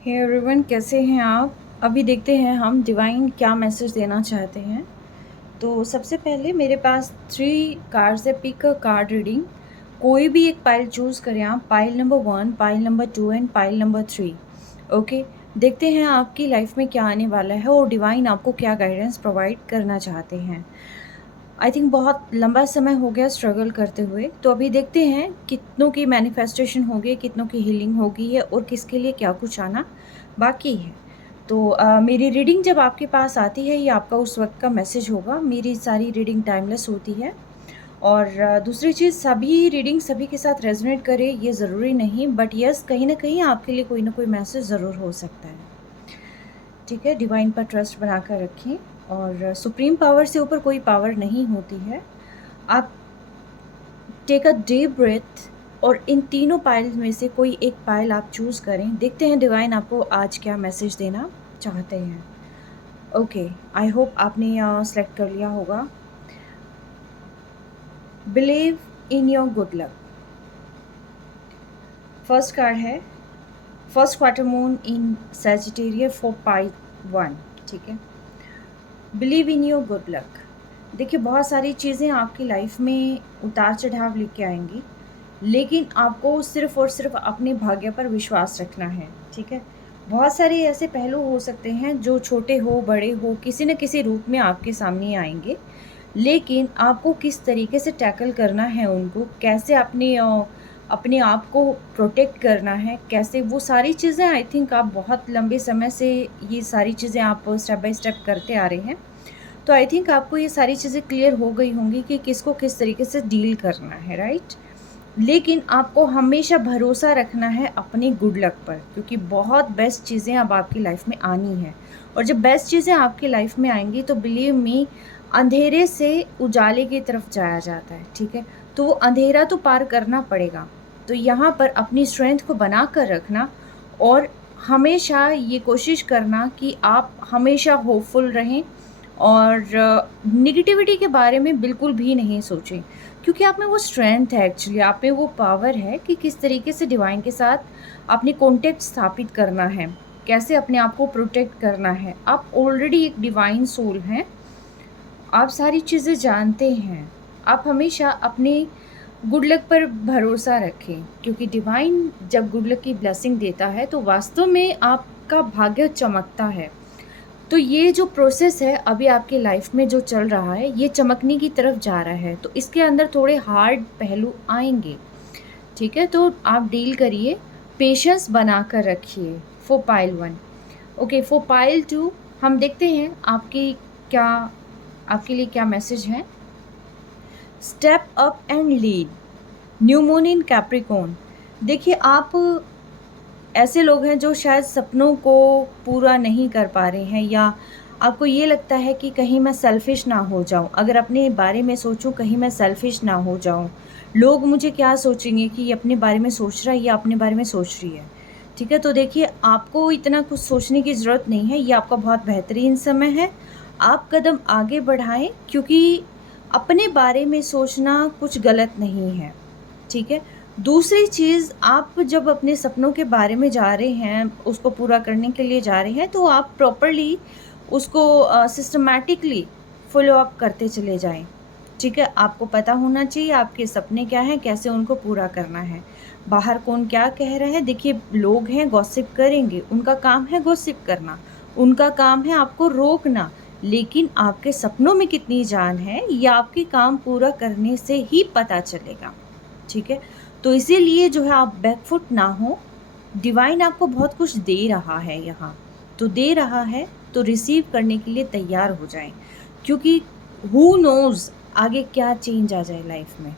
Hey everyone, कैसे हैं आप? अभी देखते हैं हम डिवाइन क्या मैसेज देना चाहते हैं। तो सबसे पहले मेरे पास 3 कार्ड्स है। Pick a card reading. कोई भी एक पाइल चूज़ करें आप। Pile number 1, pile number 2 and pile number 3। Okay, देखते हैं आपकी लाइफ में क्या आने वाला है और डिवाइन आपको क्या गाइडेंस प्रोवाइड करना चाहते हैं। आई थिंक बहुत लंबा समय हो गया स्ट्रगल करते हुए, तो अभी देखते हैं कितनों की मैनिफेस्टेशन होगी, कितनों की हीलिंग होगी है और किसके लिए क्या कुछ आना बाकी है। तो मेरी रीडिंग जब आपके पास आती है, ये आपका उस वक्त का मैसेज होगा। मेरी सारी रीडिंग टाइमलेस होती है। और दूसरी चीज़, सभी रीडिंग सभी के साथ रेजोनेट करे ये ज़रूरी नहीं, बट यस, कहीं ना कहीं आपके लिए कोई ना कोई मैसेज ज़रूर हो सकता है। ठीक है, डिवाइन पर ट्रस्ट बनाकर रखें। और सुप्रीम पावर से ऊपर कोई पावर नहीं होती है। आप टेक अ डीप ब्रेथ और इन तीनों पाइल में से कोई एक पाइल आप चूज़ करें। देखते हैं डिवाइन आपको आज क्या मैसेज देना चाहते हैं। ओके, आई होप आपने सेलेक्ट कर लिया होगा। Believe in your good luck. First card है first quarter moon in Sagittarius for pile 1। ठीक है, believe in your good luck. देखिए, बहुत सारी चीज़ें आपकी लाइफ में उतार चढ़ाव लेके आएंगी, लेकिन आपको सिर्फ और सिर्फ अपने भाग्य पर विश्वास रखना है। ठीक है, बहुत सारे ऐसे पहलू हो सकते हैं जो छोटे हो बड़े हो किसी न किसी रूप में आपके सामने आएंगे, लेकिन आपको किस तरीके से टैकल करना है उनको, कैसे अपने आप को प्रोटेक्ट करना है, कैसे, वो सारी चीज़ें आई थिंक आप बहुत लंबे समय से ये सारी चीज़ें आप स्टेप बाय स्टेप करते आ रहे हैं। तो आई थिंक आपको ये सारी चीज़ें क्लियर हो गई होंगी कि किसको किस तरीके से डील करना है, राइट। लेकिन आपको हमेशा भरोसा रखना है अपनी गुड लक पर, क्योंकि बहुत बेस्ट चीज़ें अब आपकी लाइफ में आनी है। और जब बेस्ट चीज़ें आपकी लाइफ में आएंगी तो बिलीव मी, अंधेरे से उजाले की तरफ जाया जाता है। ठीक है, तो वो अंधेरा तो पार करना पड़ेगा। तो यहाँ पर अपनी स्ट्रेंथ को बना कर रखना और हमेशा ये कोशिश करना कि आप हमेशा होपफुल रहें और निगेटिविटी के बारे में बिल्कुल भी नहीं सोचें, क्योंकि आप में वो स्ट्रेंथ है, एक्चुअली आप में वो पावर है कि किस तरीके से डिवाइन के साथ अपनी कॉन्टेक्ट स्थापित करना है, कैसे अपने आप को प्रोटेक्ट करना है। आप ऑलरेडी एक डिवाइन सोल हैं, आप सारी चीज़ें जानते हैं। आप हमेशा अपने गुड लक पर भरोसा रखें, क्योंकि डिवाइन जब गुड लक की ब्लेसिंग देता है तो वास्तव में आपका भाग्य चमकता है। तो ये जो प्रोसेस है अभी आपकी लाइफ में जो चल रहा है, ये चमकने की तरफ जा रहा है, तो इसके अंदर थोड़े हार्ड पहलू आएंगे। ठीक है, तो आप डील करिए, पेशेंस बना कर रखिए for pile 1। Okay, for pile 2 हम देखते हैं क्या आपके लिए क्या मैसेज है। Step up and lead, new moon in Capricorn. देखिए, आप ऐसे लोग हैं जो शायद सपनों को पूरा नहीं कर पा रहे हैं, या आपको ये लगता है कि कहीं मैं सेल्फिश ना हो जाऊं। अगर अपने बारे में सोचूं, कहीं मैं सेल्फिश ना हो जाऊं, लोग मुझे क्या सोचेंगे कि ये अपने बारे में सोच रहा है या अपने बारे में सोच रही है। ठीक है, तो देखिए, आपको इतना कुछ सोचने की ज़रूरत नहीं है, ये आपका बहुत बेहतरीन समय है। आप कदम आगे बढ़ाएं, क्योंकि अपने बारे में सोचना कुछ गलत नहीं है। ठीक है, दूसरी चीज़, आप जब अपने सपनों के बारे में जा रहे हैं, उसको पूरा करने के लिए जा रहे हैं, तो आप प्रॉपरली उसको सिस्टमैटिकली फॉलो अप करते चले जाएं। ठीक है, आपको पता होना चाहिए आपके सपने क्या हैं, कैसे उनको पूरा करना है। बाहर कौन क्या कह रहा है, देखिए, लोग हैं गॉसिप करेंगे, उनका काम है गॉसिप करना, उनका काम है आपको रोकना, लेकिन आपके सपनों में कितनी जान है ये आपके काम पूरा करने से ही पता चलेगा। ठीक है, तो इसीलिए जो है आप बैकफुट ना हो। डिवाइन आपको बहुत कुछ दे रहा है यहाँ, तो दे रहा है तो रिसीव करने के लिए तैयार हो जाएं, क्योंकि हु नोज़ आगे क्या चेंज आ जाए लाइफ में।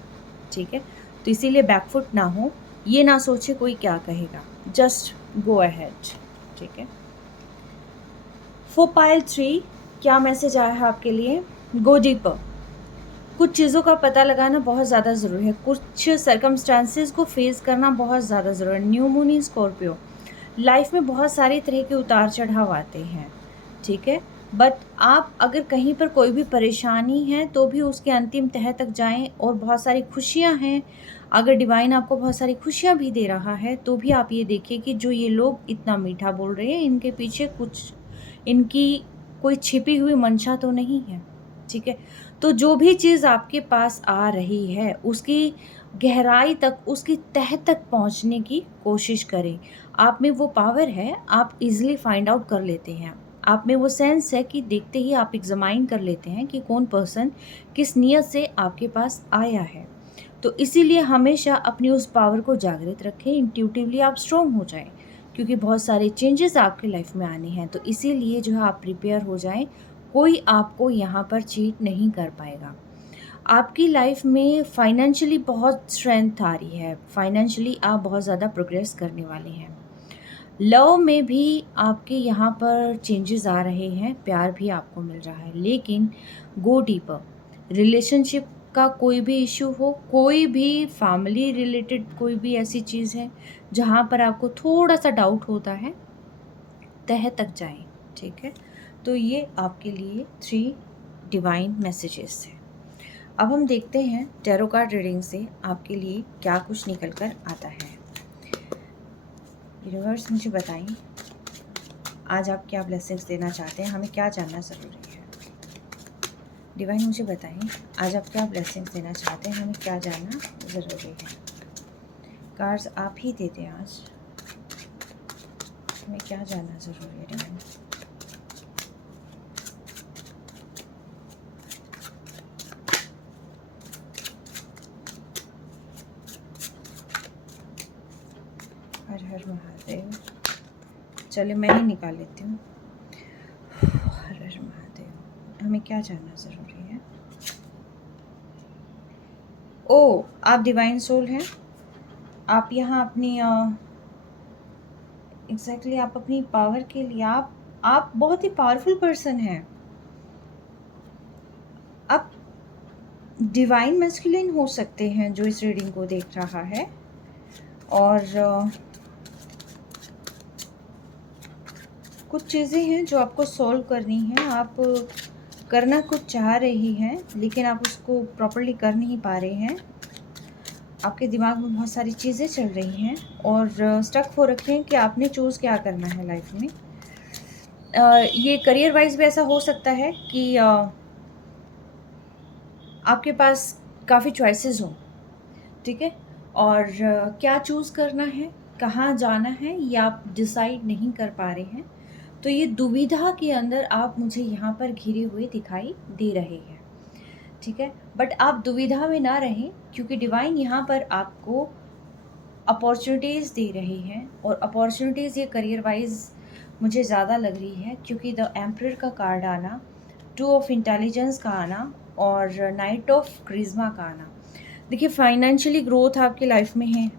ठीक है, तो इसीलिए बैकफुट ना हो, ये ना सोचे कोई क्या कहेगा, जस्ट गो अहेड। ठीक है, फॉर पाइल 3 क्या मैसेज आया है आपके लिए। Go deeper. कुछ चीज़ों का पता लगाना बहुत ज़्यादा ज़रूरी है, कुछ सर्कमस्टांसेस को फेस करना बहुत ज़्यादा ज़रूरी है। न्यू मून स्कॉर्पियो, लाइफ में बहुत सारे तरह के उतार चढ़ाव आते हैं। ठीक है, बट आप अगर कहीं पर कोई भी परेशानी है तो भी उसके अंतिम तह तक जाएं, और बहुत सारी खुशियां हैं, अगर डिवाइन आपको बहुत सारी खुशियां भी दे रहा है तो भी आप ये देखिए कि जो ये लोग इतना मीठा बोल रहे हैं, इनके पीछे कुछ, इनकी कोई छिपी हुई मंशा तो नहीं है। ठीक है, तो जो भी चीज़ आपके पास आ रही है उसकी गहराई तक, उसकी तह तक पहुंचने की कोशिश करें। आप में वो पावर है, आप इजीली फाइंड आउट कर लेते हैं। आप में वो सेंस है कि देखते ही आप एग्जामाइन कर लेते हैं कि कौन पर्सन किस नियत से आपके पास आया है। तो इसीलिए हमेशा अपनी उस पावर को जागृत रखें, इंट्यूटिवली आप स्ट्रॉन्ग हो जाएं, क्योंकि बहुत सारे चेंजेस आपकी लाइफ में आने हैं। तो इसीलिए जो है आप प्रिपेयर हो जाएं, कोई आपको यहाँ पर चीट नहीं कर पाएगा। आपकी लाइफ में फाइनेंशियली बहुत स्ट्रेंथ आ रही है, फाइनेंशियली आप बहुत ज़्यादा प्रोग्रेस करने वाले हैं। लव में भी आपके यहाँ पर चेंजेस आ रहे हैं, प्यार भी आपको मिल रहा है, लेकिन गो डीपर। रिलेशनशिप का कोई भी इशू हो, कोई भी फैमिली रिलेटेड कोई भी ऐसी चीज़ है जहाँ पर आपको थोड़ा सा डाउट होता है, तह तक जाएं। ठीक है, तो ये आपके लिए 3 डिवाइन मैसेजेस हैं। अब हम देखते हैं टैरो कार्ड रीडिंग से आपके लिए क्या कुछ निकल कर आता है। यूनिवर्स मुझे बताएं आज आप क्या ब्लेसिंग्स देना चाहते हैं, हमें क्या जानना ज़रूरी है। डिवाइन मुझे बताएं आज आप क्या ब्लेसिंग्स देना चाहते हैं, हमें क्या जानना ज़रूरी है। कार्ड्स आप ही दे दें आज, हमें क्या जानना ज़रूरी है डिवाइन। हर हर महादेव। चलिए मैं ही निकाल लेती हूँ। हर हर महादेव, हमें क्या जानना ज़रूरी है। ओ, आप डिवाइन सोल हैं। आप यहाँ अपनी एग्जैक्टली आप अपनी पावर के लिए आप बहुत ही पावरफुल पर्सन हैं। आप डिवाइन मैस्कुलिन हो सकते हैं जो इस रीडिंग को देख रहा है, और कुछ चीज़ें हैं जो आपको सॉल्व करनी है। आप करना कुछ चाह रही हैं लेकिन आप उसको प्रॉपर्ली कर नहीं पा रहे हैं। आपके दिमाग में बहुत सारी चीज़ें चल रही हैं और स्टक हो रखे हैं कि आपने चूज़ क्या करना है लाइफ में। ये करियर वाइज भी ऐसा हो सकता है कि आपके पास काफ़ी चॉइसेस हों। ठीक है, और क्या चूज़ करना है, कहाँ जाना है, ये आप डिसाइड नहीं कर पा रहे हैं। तो ये दुविधा के अंदर आप मुझे यहाँ पर घिरे हुए दिखाई दे रहे हैं। ठीक है, बट आप दुविधा में ना रहें, क्योंकि डिवाइन यहाँ पर आपको अपॉर्चुनिटीज़ दे रही हैं, और अपॉर्चुनिटीज़ ये करियर वाइज मुझे ज़्यादा लग रही है, क्योंकि द एम्परर का कार्ड आना, 2 ऑफ इंटेलिजेंस का आना, और नाइट ऑफ क्रिज्मा का आना। देखिए फाइनेंशियली ग्रोथ आपकी लाइफ में है,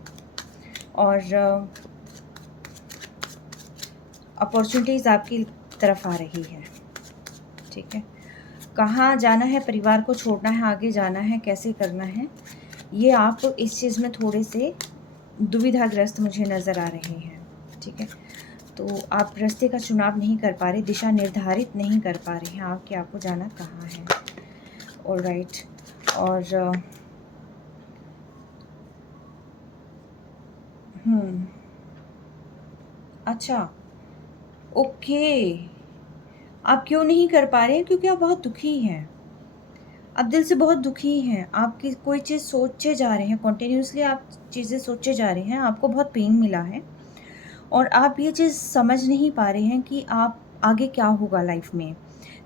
और अपॉर्चुनिटीज़ आपकी तरफ आ रही है। ठीक है, कहाँ जाना है, परिवार को छोड़ना है, आगे जाना है, कैसे करना है, ये आप इस चीज़ में थोड़े से दुविधाग्रस्त मुझे नज़र आ रहे हैं। ठीक है, तो आप रास्ते का चुनाव नहीं कर पा रहे, दिशा निर्धारित नहीं कर पा रहे हैं आप कि आपको जाना कहाँ है। ऑलराइट, और अच्छा, ओके, आप क्यों नहीं कर पा रहे हैं? क्योंकि आप बहुत दुखी हैं, आप दिल से बहुत दुखी हैं। आपकी कोई चीज़ सोचे जा रहे हैं, कॉन्टिन्यूसली आप चीज़ें सोचे जा रहे हैं, आपको बहुत पेन मिला है, और आप ये चीज़ समझ नहीं पा रहे हैं कि आप आगे क्या होगा लाइफ में।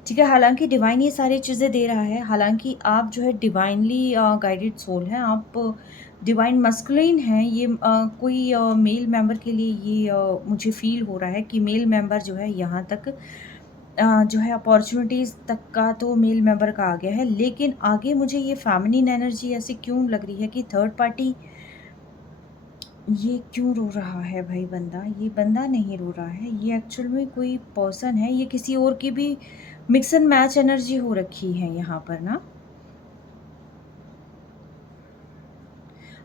ठीक है, हालांकि डिवाइन ये सारी चीज़ें दे रहा है, हालांकि आप जो है डिवाइनली गाइडेड सोल हैं, आप डिवाइन मस्कुलिन हैं। ये कोई मेल मेंबर के लिए ये मुझे फील हो रहा है कि मेल मेंबर जो है यहाँ तक जो है अपॉर्चुनिटीज़ तक का तो मेल मेंबर का आ गया है, लेकिन आगे मुझे ये फेमिनिन एनर्जी ऐसी क्यों लग रही है कि थर्ड पार्टी ये क्यों रो रहा है भाई। बंदा, ये बंदा नहीं रो रहा है, ये एक्चुअल में कोई पर्सन है, ये किसी और की भी मिक्स एंड मैच एनर्जी हो रखी है यहाँ पर ना।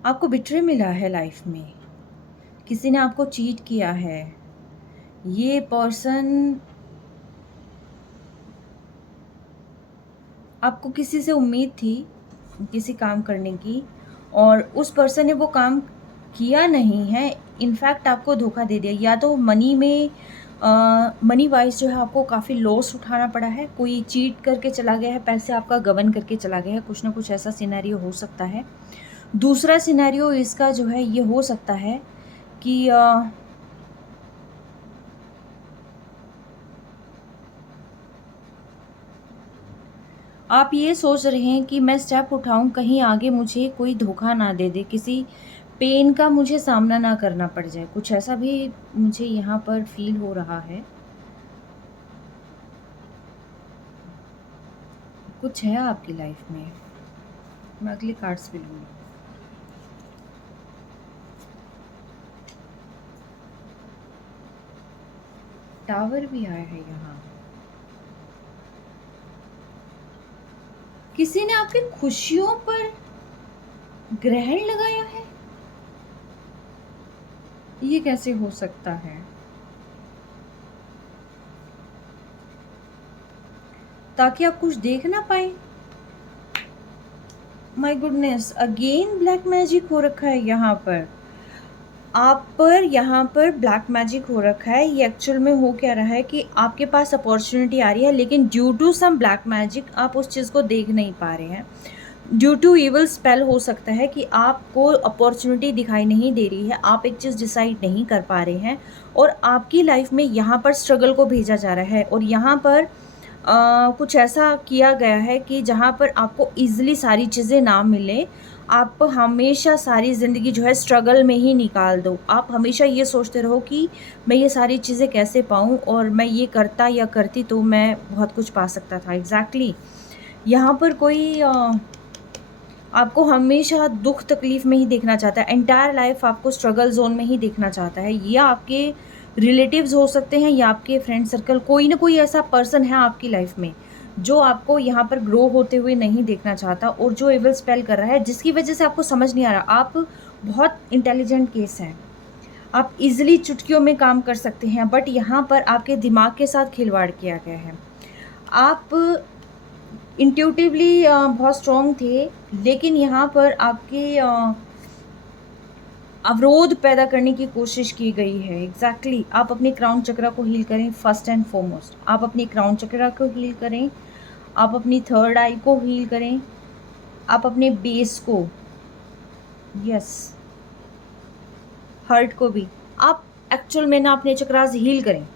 आपको बिट्रे मिला है लाइफ में, किसी ने आपको चीट किया है। ये पर्सन आपको किसी से उम्मीद थी किसी काम करने की, और उस पर्सन ने वो काम किया नहीं है, इनफैक्ट आपको धोखा दे दिया। या तो मनी में मनी वाइज जो है आपको काफ़ी लॉस उठाना पड़ा है, कोई चीट करके चला गया है, पैसे आपका गबन करके चला गया है, कुछ ना कुछ ऐसा सिनेरियो हो सकता है। दूसरा सिनेरियो इसका जो है ये हो सकता है कि आप ये सोच रहे हैं कि मैं स्टेप उठाऊं, कहीं आगे मुझे कोई धोखा ना दे दे, किसी पेन का मुझे सामना ना करना पड़ जाए, कुछ ऐसा भी मुझे यहाँ पर फील हो रहा है। कुछ है आपकी लाइफ में। मैं अगले कार्ड्स भी लूँगी। टावर भी आया है यहाँ। किसी ने आपकी खुशियों पर ग्रहण लगाया है, ये कैसे हो सकता है? ताकि आप कुछ देख ना पाए। My goodness, again black magic हो रखा है यहाँ पर। आप पर यहाँ पर ब्लैक मैजिक हो रखा है। ये एक्चुअल में हो क्या रहा है कि आपके पास अपॉर्चुनिटी आ रही है, लेकिन due to some black magic आप उस चीज़ को देख नहीं पा रहे हैं। ड्यू टू इवल स्पेल हो सकता है कि आपको अपॉर्चुनिटी दिखाई नहीं दे रही है, आप एक चीज़ डिसाइड नहीं कर पा रहे हैं, और आपकी लाइफ में यहाँ पर स्ट्रगल को भेजा जा रहा है, और यहाँ पर कुछ ऐसा किया गया है कि जहाँ पर आपको ईज़िली सारी चीज़ें ना मिले। आप हमेशा सारी ज़िंदगी जो है स्ट्रगल में ही निकाल दो। आप हमेशा ये सोचते रहो कि मैं ये सारी चीज़ें कैसे पाऊँ, और मैं ये करता या करती तो मैं बहुत कुछ पा सकता था। एग्ज़ैक्टली यहाँ पर कोई आपको हमेशा दुख तकलीफ़ में ही देखना चाहता है, एंटायर लाइफ आपको स्ट्रगल ज़ोन में ही देखना चाहता है। या आपके रिलेटिव्स हो सकते हैं या आपके फ्रेंड सर्कल, कोई ना कोई ऐसा पर्सन है आपकी लाइफ में जो आपको यहाँ पर ग्रो होते हुए नहीं देखना चाहता, और जो एविल स्पेल कर रहा है, जिसकी वजह से आपको समझ नहीं आ रहा। आप बहुत इंटेलिजेंट केस हैं, आप इजीली चुटकियों में काम कर सकते हैं, बट यहाँ पर आपके दिमाग के साथ खिलवाड़ किया गया है। आप इंट्यूटिवली बहुत स्ट्रॉन्ग थे, लेकिन यहाँ पर आपके अवरोध पैदा करने की कोशिश की गई है। एग्जैक्टली आप अपने क्राउन चक्रा को हील करें। फर्स्ट एंड फॉरमोस्ट आप अपने क्राउन चक्रा को हील करें, आप अपनी थर्ड आई को हील करें, आप अपने बेस को, यस, हार्ट को भी आप एक्चुअल में ना अपने चक्रास हील करें।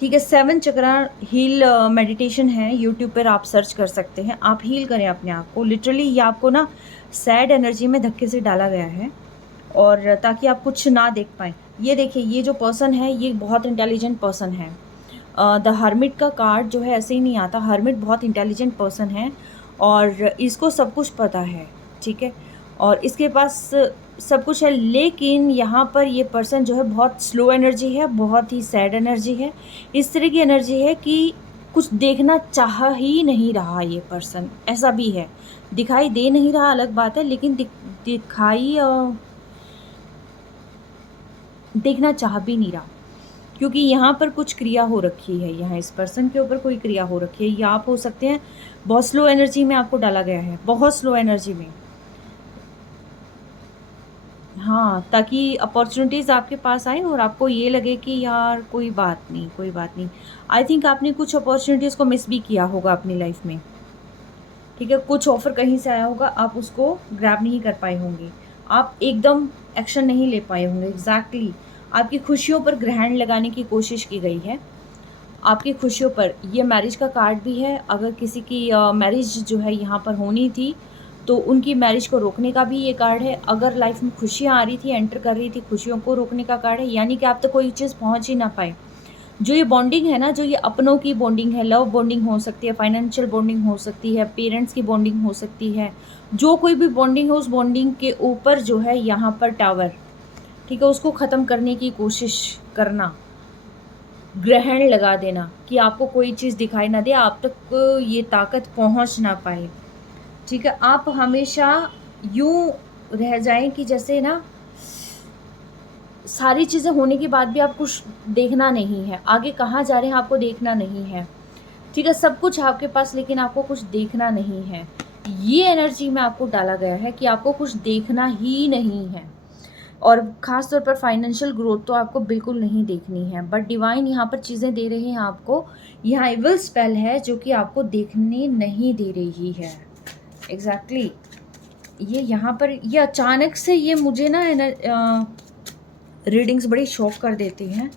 ठीक है, 7 चक्रा हील मेडिटेशन है, यूट्यूब पर आप सर्च कर सकते हैं। आप हील करें अपने आप को। लिटरली ये आपको ना सैड एनर्जी में धक्के से डाला गया है, और ताकि आप कुछ ना देख पाएँ। ये देखिए, ये जो पर्सन है ये बहुत इंटेलिजेंट पर्सन है। द हर्मिट का कार्ड जो है ऐसे ही नहीं आता। हर्मिट बहुत इंटेलिजेंट पर्सन है और इसको सब कुछ पता है, ठीक है, और इसके पास सब कुछ है। लेकिन यहाँ पर ये पर्सन जो है बहुत स्लो एनर्जी है, बहुत ही सैड एनर्जी है। इस तरह की एनर्जी है कि कुछ देखना चाह ही नहीं रहा ये पर्सन। ऐसा भी है, दिखाई दे नहीं रहा अलग बात है, लेकिन दिखाई देखना चाह भी नहीं रहा, क्योंकि यहाँ पर कुछ क्रिया हो रखी है। यहाँ इस पर्सन के ऊपर कोई क्रिया हो रखी है, या आप हो सकते हैं बहुत स्लो एनर्जी में आपको डाला गया है, बहुत स्लो एनर्जी में। हाँ, ताकि अपॉर्चुनिटीज़ आपके पास आए और आपको ये लगे कि यार कोई बात नहीं, कोई बात नहीं। आई थिंक आपने कुछ अपॉर्चुनिटीज़ को मिस भी किया होगा अपनी लाइफ में, ठीक है। कुछ ऑफ़र कहीं से आया होगा, आप उसको ग्रैब नहीं कर पाए होंगे, आप एकदम एक्शन नहीं ले पाए होंगे। एग्जैक्टली आपकी खुशियों पर ग्रहण लगाने की कोशिश की गई है। आपकी खुशियों पर ये मैरिज का कार्ड भी है। अगर किसी की मैरिज जो है यहाँ पर होनी थी तो उनकी मैरिज को रोकने का भी ये कार्ड है। अगर लाइफ में खुशियाँ आ रही थी, एंटर कर रही थी, खुशियों को रोकने का कार्ड है, यानी कि आप तक कोई चीज़ पहुँच ही ना पाए। जो ये बॉन्डिंग है ना, जो ये अपनों की बॉन्डिंग है, लव बॉन्डिंग हो सकती है, फाइनेंशियल बॉन्डिंग हो सकती है, पेरेंट्स की बॉन्डिंग हो सकती है, जो कोई भी बॉन्डिंग हो, उस बॉन्डिंग के ऊपर जो है यहाँ पर टावर, ठीक है, उसको ख़त्म करने की कोशिश करना, ग्रहण लगा देना कि आपको कोई चीज़ दिखाई ना दे, आप तक ये ताकत पहुँच ना पाए, ठीक है। आप हमेशा यूँ रह जाएं कि जैसे ना सारी चीज़ें होने के बाद भी आप कुछ देखना नहीं है, आगे कहाँ जा रहे हैं आपको देखना नहीं है। ठीक है, सब कुछ आपके पास, लेकिन आपको कुछ देखना नहीं है। ये एनर्जी में आपको डाला गया है कि आपको कुछ देखना ही नहीं है। और ख़ास तौर पर फाइनेंशियल ग्रोथ तो आपको बिल्कुल नहीं देखनी है, बट डिवाइन यहाँ पर चीज़ें दे रहे हैं आपको। यहाँ इविल स्पेल है जो कि आपको देखने नहीं दे रही है। एग्जैक्टली ये यहाँ पर ये अचानक से ये मुझे ना रीडिंग्स बड़ी शॉक कर देती हैं।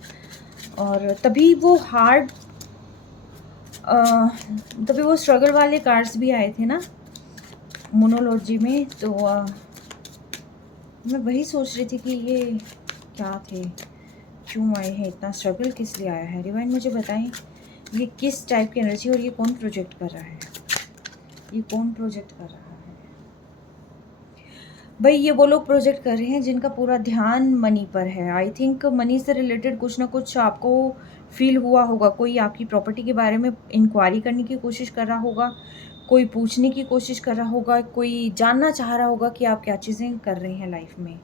और तभी वो हार्ड तभी वो स्ट्रगल वाले कार्ड्स भी आए थे ना मोनोलॉजी में। तो मैं वही सोच रही थी कि ये क्या थे, क्यों आए हैं, इतना स्ट्रगल किस लिए आया है। डिवाइन मुझे बताएं ये किस टाइप की एनर्जी, और ये कौन प्रोजेक्ट कर रहा है, ये कौन प्रोजेक्ट कर रहा है। भाई ये वो लोग प्रोजेक्ट कर रहे हैं जिनका पूरा ध्यान मनी पर है। आई थिंक मनी से रिलेटेड कुछ ना कुछ आपको फील हुआ होगा। कोई आपकी प्रॉपर्टी के बारे में इंक्वायरी करने की कोशिश कर रहा होगा, कोई पूछने की कोशिश कर रहा होगा, कोई जानना चाह रहा होगा कि आप क्या चीज़ें कर रहे हैं लाइफ में।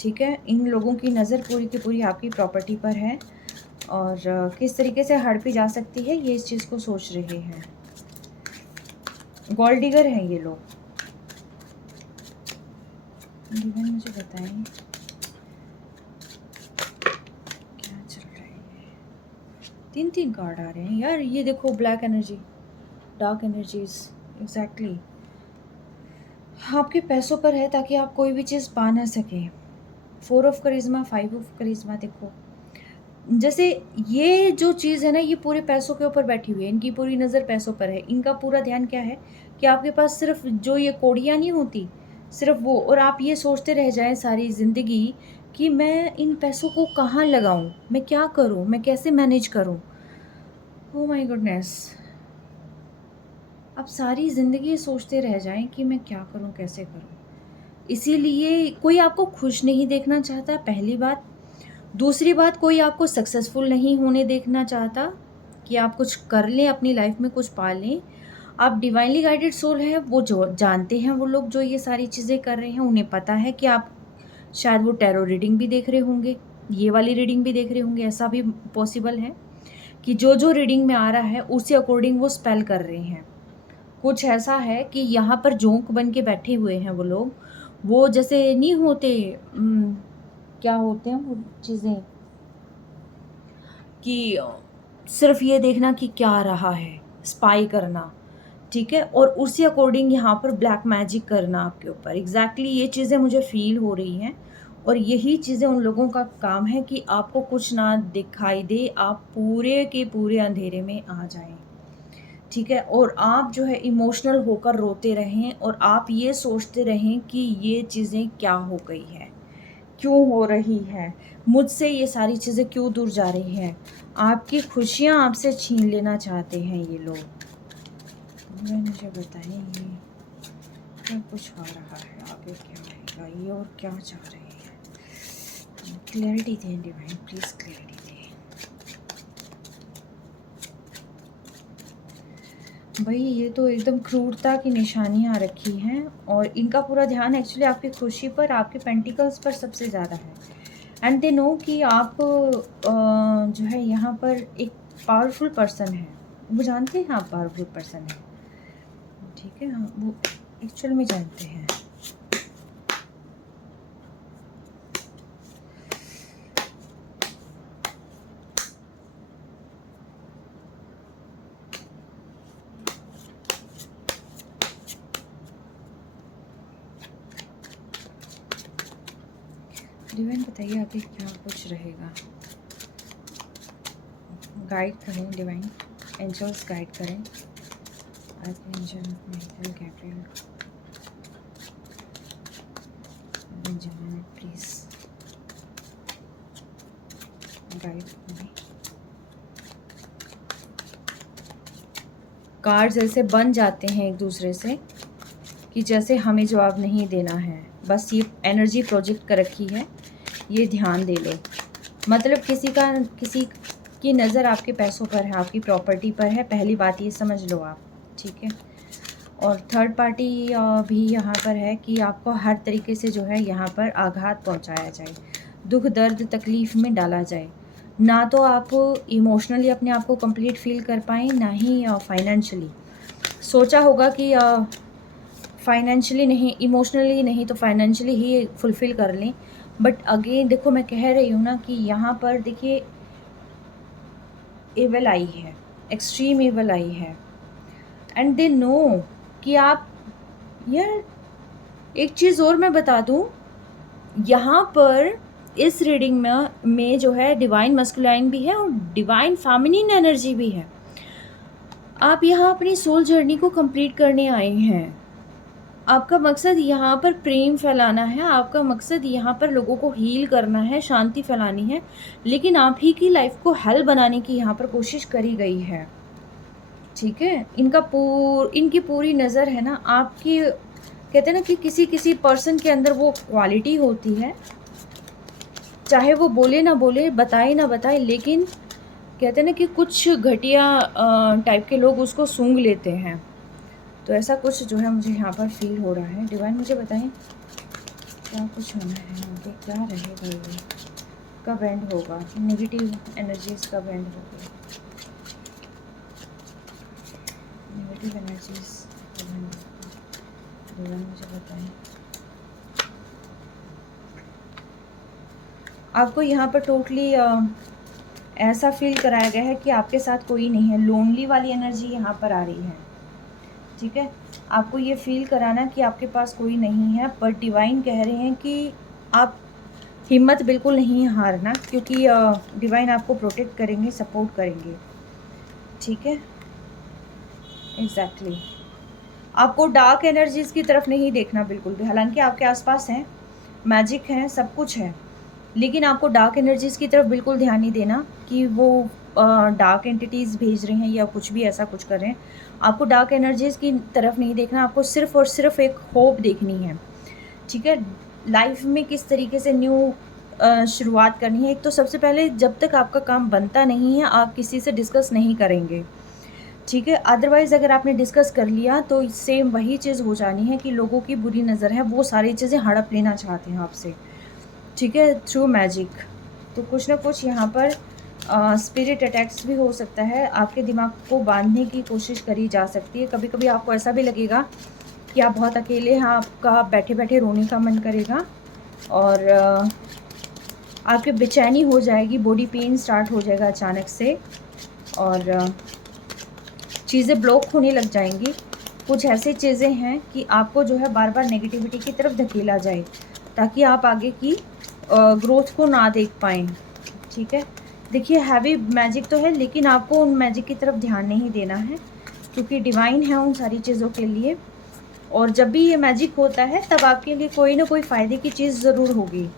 ठीक है, इन लोगों की नज़र पूरी की पूरी आपकी प्रॉपर्टी पर है और किस तरीके से हड़पी जा सकती है ये इस चीज़ को सोच रहे हैं। गोल्ड डिगर हैं ये लोग। डिवाइन मुझे बताएं क्या चल रहा है। 3 कार्ड आ रहे हैं यार। ये देखो, black energy, dark energies. Exactly आपके पैसों पर है ताकि आप कोई भी चीज़ पा ना सकें। 4 ऑफ करिश्मा, 5 ऑफ करिश्मा। देखो जैसे ये जो चीज़ है ना, ये पूरे पैसों के ऊपर बैठी हुई है। इनकी पूरी नज़र पैसों पर है। इनका पूरा ध्यान क्या है कि आपके पास सिर्फ जो ये कोड़ियाँ नहीं होती, सिर्फ वो, और आप ये सोचते रह जाएं सारी ज़िंदगी कि मैं इन पैसों को कहाँ लगाऊं, मैं क्या करूं, मैं कैसे मैनेज करूं। ओह माय गुडनेस, आप सारी ज़िंदगी सोचते रह जाएं कि मैं क्या करूं, कैसे करूं। इसीलिए कोई आपको खुश नहीं देखना चाहता, पहली बात। दूसरी बात, कोई आपको सक्सेसफुल नहीं होने देखना चाहता कि आप कुछ कर लें अपनी लाइफ में, कुछ पा लें। आप डिवाइनली गाइडेड सोल है, वो जो जानते हैं, वो लोग जो ये सारी चीज़ें कर रहे हैं उन्हें पता है कि आप शायद वो टैरो रीडिंग भी देख रहे होंगे, ये वाली रीडिंग भी देख रहे होंगे। ऐसा भी पॉसिबल है कि जो जो रीडिंग में आ रहा है उसी अकॉर्डिंग वो स्पेल कर रहे हैं। कुछ ऐसा है कि यहाँ पर जोंक बन के बैठे हुए हैं वो लोग। वो जैसे नहीं होते, क्या होते हैं वो चीज़ें कि सिर्फ ये देखना कि क्या आ रहा है, स्पाई करना। ठीक है, और उसी अकॉर्डिंग यहाँ पर ब्लैक मैजिक करना आपके ऊपर। एग्जैक्टली ये चीज़ें मुझे फील हो रही हैं। और यही चीज़ें उन लोगों का काम है कि आपको कुछ ना दिखाई दे, आप पूरे के पूरे अंधेरे में आ जाएं। ठीक है, और आप जो है इमोशनल होकर रोते रहें और आप ये सोचते रहें कि ये चीज़ें क्या हो गई है, क्यों हो रही है, मुझसे ये सारी चीज़ें क्यों दूर जा रही हैं। आपकी खुशियाँ आपसे छीन लेना चाहते हैं ये लोग। मुझे बताएं ये क्या कुछ हो रहा है, आगे क्या आएगा, ये और क्या चाह रहे हैं। क्लैरिटी दें डिवाइन, प्लीज़ क्लैरिटी दें। भाई ये तो एकदम क्रूरता की निशानियाँ रखी हैं और इनका पूरा ध्यान एक्चुअली आपकी खुशी पर, आपके पेंटिकल्स पर सबसे ज़्यादा है। एंड दे नो कि आप जो है यहाँ पर एक पावरफुल पर्सन है। वो जानते हैं आप पावरफुल पर्सन है। ठीक है, हाँ, वो एक्चुअल में जानते हैं। डिवाइन बताइए आगे क्या कुछ रहेगा। गाइड करें डिवाइन, एंजल्स गाइड करें। Archangel Michael, Gabriel, Benjamin, please guide करें। कार्ड्स ऐसे बन जाते हैं एक दूसरे से कि जैसे हमें जवाब नहीं देना है, बस ये एनर्जी प्रोजेक्ट कर रखी है, ये ध्यान दे लो। मतलब किसी की नज़र आपके पैसों पर है, आपकी प्रॉपर्टी पर है, पहली बात ये समझ लो आप। ठीक है, और थर्ड पार्टी भी यहाँ पर है कि आपको हर तरीके से जो है यहाँ पर आघात पहुँचाया जाए, दुख दर्द तकलीफ़ में डाला जाए। ना तो आप इमोशनली अपने आप को कंप्लीट फील कर पाएँ, ना ही फाइनेंशियली। सोचा होगा कि फाइनेंशियली नहीं, इमोशनली नहीं तो फाइनेंशियली ही फुलफ़िल कर लें। बट अगेन देखो, मैं कह रही हूँ ना कि यहाँ पर देखिए एविल आई है, एक्सट्रीम एविल आई है, एंड दे नो कि आप, यार एक चीज़ और मैं बता दूँ, यहाँ पर इस रीडिंग में जो है डिवाइन मस्कुलाइन भी है और डिवाइन फेमिनिन एनर्जी भी है। आप यहाँ अपनी सोल जर्नी को कंप्लीट करने आए हैं। आपका मकसद यहाँ पर प्रेम फैलाना है, आपका मकसद यहाँ पर लोगों को हील करना है, शांति फैलानी है, लेकिन आप ही की लाइफ को हल बनाने की यहाँ पर कोशिश करी गई है। ठीक है, इनकी पूरी नज़र है ना आपकी, कहते हैं ना कि किसी किसी पर्सन के अंदर वो क्वालिटी होती है, चाहे वो बोले ना बोले, बताए ना बताए, लेकिन कहते हैं ना कि कुछ घटिया टाइप के लोग उसको सूंघ लेते हैं। तो ऐसा कुछ जो है मुझे यहाँ पर फील हो रहा है। डिवाइन मुझे बताएं क्या कुछ होना है आगे, क्या रहेगा ये, कब एंड होगा, नेगेटिव एनर्जीज कब एंड होगी, नेगेटिव एनर्जीज कब एंड होगी, डिवाइन मुझे बताएं। आपको यहाँ पर टोटली ऐसा फील कराया गया है कि आपके साथ कोई नहीं है, लोनली वाली एनर्जी यहाँ पर आ रही है। ठीक है, आपको ये फील कराना कि आपके पास कोई नहीं है, पर डिवाइन कह रहे हैं कि आप हिम्मत बिल्कुल नहीं हारना, क्योंकि डिवाइन आपको प्रोटेक्ट करेंगे, सपोर्ट करेंगे। ठीक है, एग्जैक्टली आपको डार्क एनर्जीज़ की तरफ नहीं देखना बिल्कुल भी, हालांकि आपके आसपास हैं, मैजिक है, सब कुछ है, लेकिन आपको डार्क एनर्जीज़ की तरफ बिल्कुल ध्यान नहीं देना कि वो डार्क एंटिटीज़ भेज रहे हैं या कुछ भी ऐसा कुछ कर रहे हैं। आपको डार्क एनर्जीज़ की तरफ नहीं देखना, आपको सिर्फ़ और सिर्फ एक होप देखनी है। ठीक है, लाइफ में किस तरीके से न्यू शुरुआत करनी है। एक तो सबसे पहले, जब तक आपका काम बनता नहीं है आप किसी से डिस्कस नहीं करेंगे। ठीक है, अदरवाइज़ अगर आपने डिस्कस कर लिया तो सेम वही चीज़ हो जानी है कि लोगों की बुरी नज़र है, वो सारी चीज़ें हड़प लेना चाहते हैं आपसे। ठीक है, थ्रू मैजिक। तो कुछ ना कुछ यहाँ पर स्पिरिट अटैक्स भी हो सकता है, आपके दिमाग को बांधने की कोशिश करी जा सकती है। कभी कभी आपको ऐसा भी लगेगा कि आप बहुत अकेले हैं, आपका बैठे बैठे रोने का मन करेगा, और आपके बेचैनी हो जाएगी, बॉडी पेन स्टार्ट हो जाएगा अचानक से, और चीज़ें ब्लॉक होने लग जाएंगी। कुछ ऐसी चीज़ें हैं कि आपको जो है बार बार नेगेटिविटी की तरफ धकेला जाए, ताकि आप आगे की ग्रोथ को ना देख पाएँ। ठीक है, देखिए हैवी मैजिक तो है, लेकिन आपको उन मैजिक की तरफ ध्यान नहीं देना है, क्योंकि डिवाइन है उन सारी चीज़ों के लिए। और जब भी ये मैजिक होता है तब आपके लिए कोई ना कोई फ़ायदे की चीज़ ज़रूर होगी।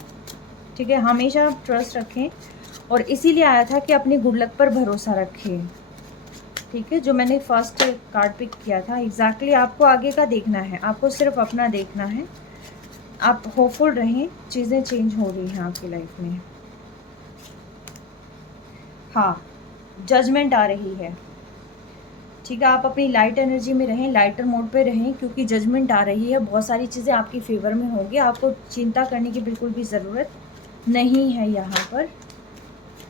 ठीक है, हमेशा ट्रस्ट रखें, और इसीलिए आया था कि अपनी गुड लक पर भरोसा रखें। ठीक है, जो मैंने फर्स्ट कार्ड पिक किया था, एग्जैक्टली आपको आगे का देखना है, आपको सिर्फ अपना देखना है। आप होपफुल रहें, चीज़ें चेंज हो रही हैं आपकी लाइफ में। हाँ, जजमेंट आ रही है। ठीक है, आप अपनी लाइट एनर्जी में रहें, लाइटर मोड पे रहें, क्योंकि जजमेंट आ रही है, बहुत सारी चीज़ें आपकी फेवर में होंगी, आपको चिंता करने की बिल्कुल भी ज़रूरत नहीं है यहाँ पर।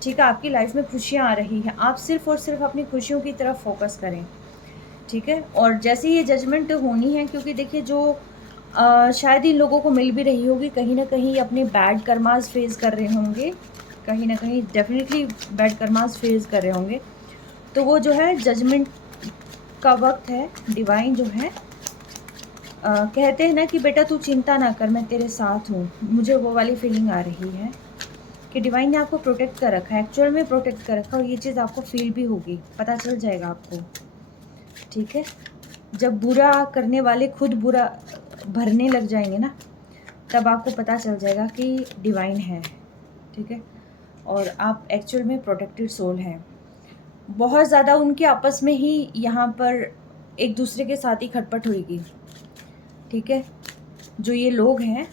ठीक है, आपकी लाइफ में खुशियाँ आ रही हैं, आप सिर्फ और सिर्फ अपनी खुशियों की तरफ फोकस करें। ठीक है, और जैसे ये जजमेंट होनी है, क्योंकि देखिए जो शायद इन लोगों को मिल भी रही होगी, कहीं ना कहीं अपने बैड कर्मास फेस कर रहे होंगे, कहीं ना कहीं डेफिनेटली बैड कर्मास फेस कर रहे होंगे, तो वो जो है जजमेंट का वक्त है। डिवाइन जो है कहते हैं ना कि बेटा तू चिंता ना कर, मैं तेरे साथ हूँ, मुझे वो वाली फीलिंग आ रही है कि डिवाइन ने आपको प्रोटेक्ट कर रखा है, एक्चुअल में प्रोटेक्ट कर रखा है, और ये चीज़ आपको फील भी होगी, पता चल जाएगा आपको। ठीक है, जब बुरा करने वाले खुद बुरा भरने लग जाएंगे ना, तब आपको पता चल जाएगा कि डिवाइन है। ठीक है, और आप एक्चुअल में प्रोटेक्टेड सोल हैं। बहुत ज़्यादा उनके आपस में ही यहाँ पर एक दूसरे के साथ ही खटपट होगी। ठीक है, जो ये लोग हैं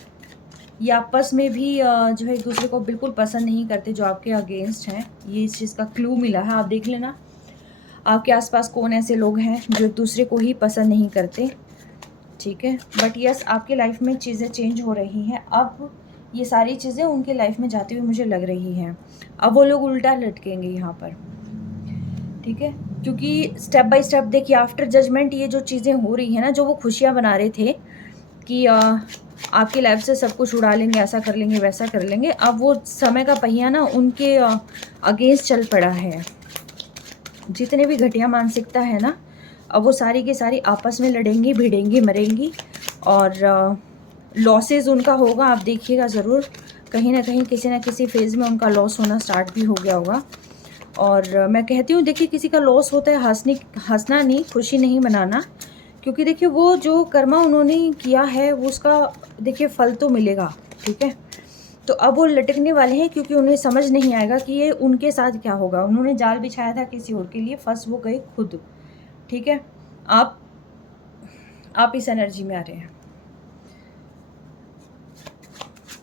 ये आपस में भी जो है एक दूसरे को बिल्कुल पसंद नहीं करते, जो आपके अगेंस्ट हैं। ये इस चीज़ का क्लू मिला है, आप देख लेना आपके आसपास कौन ऐसे लोग हैं जो एक दूसरे को ही पसंद नहीं करते। ठीक है, बट यस, आपके लाइफ में चीज़ें चेंज हो रही हैं। अब ये सारी चीज़ें उनके लाइफ में जाती हुई मुझे लग रही हैं। अब वो लोग उल्टा लटकेंगे यहाँ पर, ठीक है, क्योंकि स्टेप बाय स्टेप देखिए आफ्टर जजमेंट ये जो चीज़ें हो रही हैं ना, जो वो खुशियाँ बना रहे थे कि आपकी लाइफ से सब कुछ उड़ा लेंगे, ऐसा कर लेंगे, वैसा कर लेंगे, अब वो समय का पहिया ना उनके अगेंस्ट चल पड़ा है। जितने भी घटिया मानसिकता है ना, अब वो सारी की सारी आपस में लड़ेंगी, भिड़ेंगी, मरेंगी, और लॉसेस उनका होगा। आप देखिएगा ज़रूर, कहीं ना कहीं किसी ना किसी फेज़ में उनका लॉस होना स्टार्ट भी हो गया होगा। और मैं कहती हूँ देखिए, किसी का लॉस होता है, हंसना नहीं, खुशी नहीं मनाना, क्योंकि देखिए वो जो कर्मा उन्होंने किया है वो उसका देखिए फल तो मिलेगा, ठीक है। तो अब वो लटकने वाले हैं, क्योंकि उन्हें समझ नहीं आएगा कि ये उनके साथ क्या होगा। उन्होंने जाल बिछाया था किसी और के लिए, फंस वो गए खुद, ठीक है। आप इस एनर्जी में आ रहे हैं।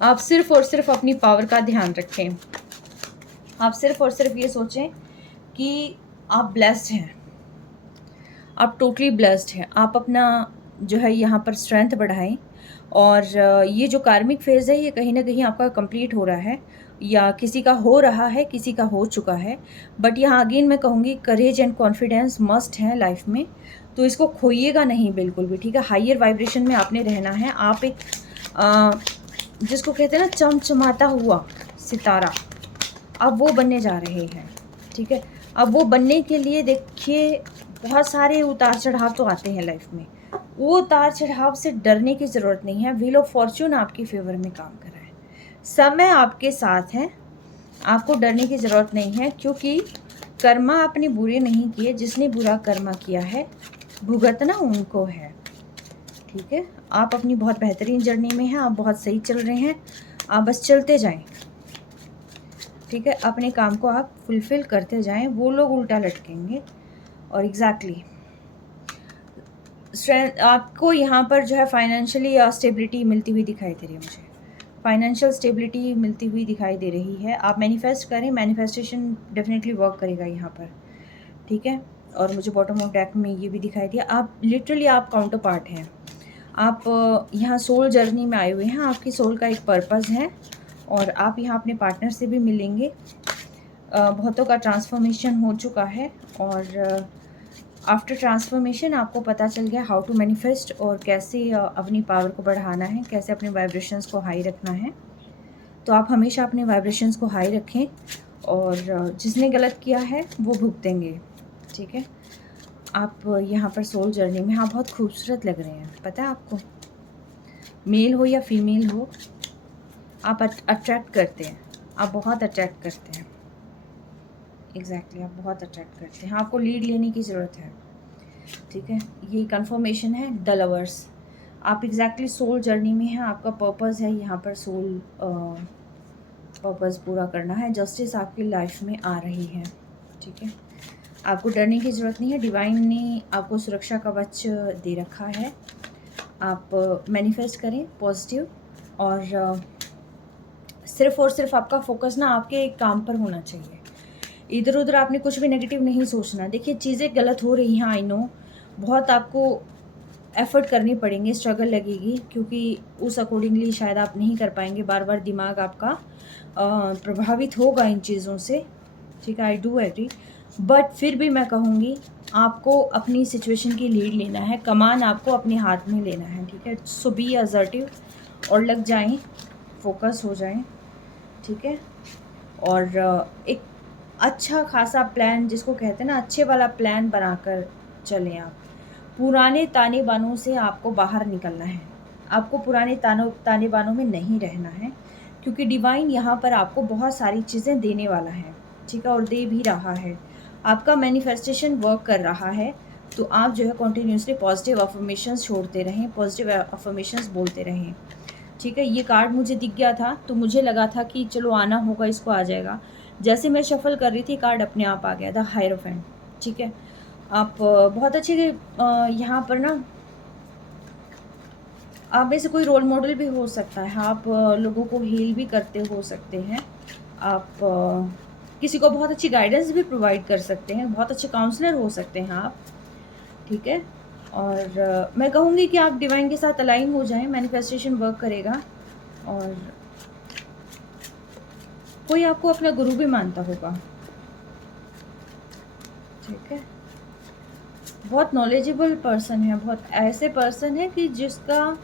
आप सिर्फ और सिर्फ अपनी पावर का ध्यान रखें। आप सिर्फ और सिर्फ ये सोचें कि आप ब्लेस्ड हैं, आप टोटली ब्लेस्ड हैं। आप अपना जो है यहाँ पर स्ट्रेंथ बढ़ाएं, और ये जो कार्मिक फेज़ है ये कहीं ना कहीं आपका कंप्लीट हो रहा है, या किसी का हो रहा है, किसी का हो चुका है। बट यहाँ अगेन मैं कहूँगी करेज एंड कॉन्फिडेंस मस्ट है लाइफ में, तो इसको खोइएगा नहीं बिल्कुल भी, ठीक है। हायर वाइब्रेशन में आपने रहना है। आप एक जिसको कहते हैं ना चमचमाता हुआ सितारा, अब वो बनने जा रहे हैं, ठीक है। अब वो बनने के लिए देखिए बहुत सारे उतार चढ़ाव तो आते हैं लाइफ में, वो उतार चढ़ाव से डरने की ज़रूरत नहीं है। व्हील ऑफ फॉर्च्यून आपकी फेवर में काम कर रहा है, समय आपके साथ है, आपको डरने की ज़रूरत नहीं है, क्योंकि कर्मा आपने बुरे नहीं किए। जिसने बुरा कर्मा किया है भुगतना उनको है, ठीक है। आप अपनी बहुत बेहतरीन जर्नी में हैं, आप बहुत सही चल रहे हैं, आप बस चलते जाएं, ठीक है। अपने काम को आप फुलफ़िल करते जाएं, वो लोग उल्टा लटकेंगे। और एग्जैक्टली स्ट्रेंथ आपको यहाँ पर जो है फाइनेंशियली स्टेबिलिटी मिलती हुई दिखाई दे रही है मुझे, फाइनेंशियल स्टेबिलिटी मिलती हुई दिखाई दे रही है। आप मैनिफेस्ट करें, मैनिफेस्टेशन डेफिनेटली वर्क करेगा यहाँ पर, ठीक है। और मुझे बॉटम ऑफ डेक में ये भी दिखाई दिया, आप लिटरली आप काउंटर पार्ट हैं। आप यहाँ सोल जर्नी में आए हुए हैं, आपकी सोल का एक पर्पज़ है, और आप यहाँ अपने पार्टनर से भी मिलेंगे। बहुतों का ट्रांसफॉर्मेशन हो चुका है, और आफ्टर ट्रांसफॉर्मेशन आपको पता चल गया हाउ टू मैनिफेस्ट, और कैसे अपनी पावर को बढ़ाना है, कैसे अपने वाइब्रेशंस को हाई रखना है। तो आप हमेशा अपने वाइब्रेशंस को हाई रखें, और जिसने गलत किया है वो भुगतेंगे, ठीक है। आप यहाँ पर सोल जर्नी में, हाँ, बहुत खूबसूरत लग रहे हैं, पता है आपको, मेल हो या फीमेल हो, आप अट्रैक्ट करते हैं, आप बहुत अट्रैक्ट करते हैं। एग्जैक्टली आप बहुत अट्रैक्ट करते हैं, आपको लीड लेने की ज़रूरत है, ठीक है। ये कंफर्मेशन है द लवर्स। आप एग्जैक्टली सोल जर्नी में हैं, आपका पर्पज़ है यहाँ पर सोल पर्पज़ पूरा करना है। जस्टिस आपकी लाइफ में आ रही है, ठीक है। आपको डरने की ज़रूरत नहीं है, डिवाइन ने आपको सुरक्षा कवच दे रखा है। आप मैनिफेस्ट करें पॉजिटिव, और सिर्फ़ और सिर्फ आपका फोकस ना आपके काम पर होना चाहिए। इधर उधर आपने कुछ भी नेगेटिव नहीं सोचना। देखिए चीज़ें गलत हो रही हैं, आई नो, बहुत आपको एफ़र्ट करनी पड़ेंगे, स्ट्रगल लगेगी, क्योंकि उस अकॉर्डिंगली शायद आप नहीं कर पाएंगे। बार बार दिमाग आपका प्रभावित होगा इन चीज़ों से, ठीक है। आई डू एग्री, बट फिर भी मैं कहूँगी आपको अपनी सिचुएशन की लीड लेना है, कमान आपको अपने हाथ में लेना है, ठीक है। सो बी असर्टिव, और लग जाएं, फोकस हो जाएं, ठीक है। और एक अच्छा खासा प्लान, जिसको कहते हैं ना अच्छे वाला प्लान बनाकर चलें आप। पुराने ताने बानों से आपको बाहर निकलना है, आपको पुराने ताने बानों में नहीं रहना है, क्योंकि डिवाइन यहाँ पर आपको बहुत सारी चीज़ें देने वाला है, ठीक है, और दे भी रहा है। आपका मैनिफेस्टेशन वर्क कर रहा है, तो आप जो है कॉन्टीन्यूसली पॉजिटिव अफर्मेशंस छोड़ते रहें, पॉजिटिव अफर्मेशंस बोलते रहें, ठीक है। ये कार्ड मुझे दिख गया था, तो मुझे लगा था कि चलो आना होगा, इसको आ जाएगा। जैसे मैं शफल कर रही थी कार्ड अपने आप आ गया था, हायरोफेंट, ठीक है। आप बहुत अच्छे यहाँ पर ना आप में से कोई रोल मॉडल भी हो सकता है, आप लोगों को हील भी करते हो सकते हैं, आप किसी को बहुत अच्छी गाइडेंस भी प्रोवाइड कर सकते हैं, बहुत अच्छे काउंसलर हो सकते हैं आप, ठीक है। और मैं कहूँगी कि आप डिवाइन के साथ अलाइन हो जाएं, मैनिफेस्टेशन वर्क करेगा। और कोई आपको अपना गुरु भी मानता होगा, ठीक है। बहुत नॉलेजेबल पर्सन है, बहुत ऐसे पर्सन है कि जिसका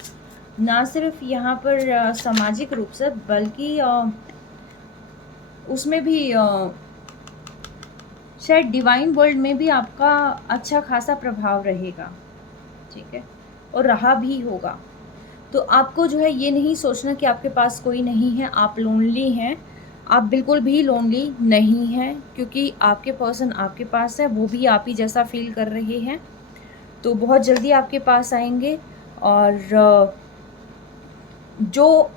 ना सिर्फ यहाँ पर सामाजिक रूप से बल्कि उसमें भी शायद डिवाइन वर्ल्ड में भी आपका अच्छा खासा प्रभाव रहेगा, ठीक है, और रहा भी होगा। तो आपको जो है ये नहीं सोचना कि आपके पास कोई नहीं है, आप लोनली हैं। आप बिल्कुल भी लोनली नहीं हैं, क्योंकि आपके पर्सन आपके पास है, वो भी आप ही जैसा फील कर रहे हैं। तो बहुत जल्दी आपके पास आएंगे। और जो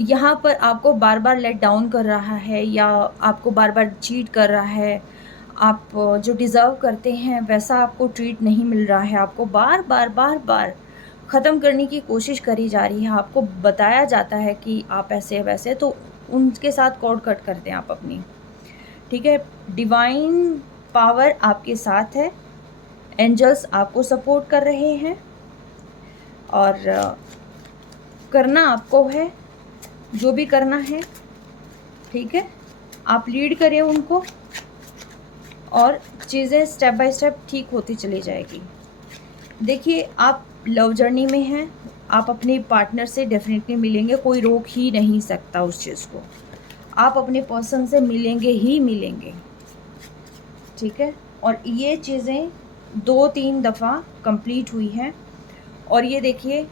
यहाँ पर आपको बार बार लेट डाउन कर रहा है या आपको बार बार चीट कर रहा है, आप जो डिज़र्व करते हैं वैसा आपको ट्रीट नहीं मिल रहा है, आपको बार बार ख़त्म करने की कोशिश करी जा रही है, आपको बताया जाता है कि आप ऐसे वैसे, तो उनके साथ कॉर्ड कट कर दें आप अपनी, ठीक है। डिवाइन पावर आपके साथ है, एंजल्स आपको सपोर्ट कर रहे हैं, और करना आपको है जो भी करना है, ठीक है। आप लीड करें उनको और चीज़ें स्टेप बाय स्टेप ठीक होती चली जाएगी। देखिए, आप लव जर्नी में हैं, आप अपने पार्टनर से डेफिनेटली मिलेंगे, कोई रोक ही नहीं सकता उस चीज़ को। आप अपने पर्सन से मिलेंगे ही मिलेंगे, ठीक है। और ये चीज़ें 2-3 दफ़ा कंप्लीट हुई हैं। और ये देखिए,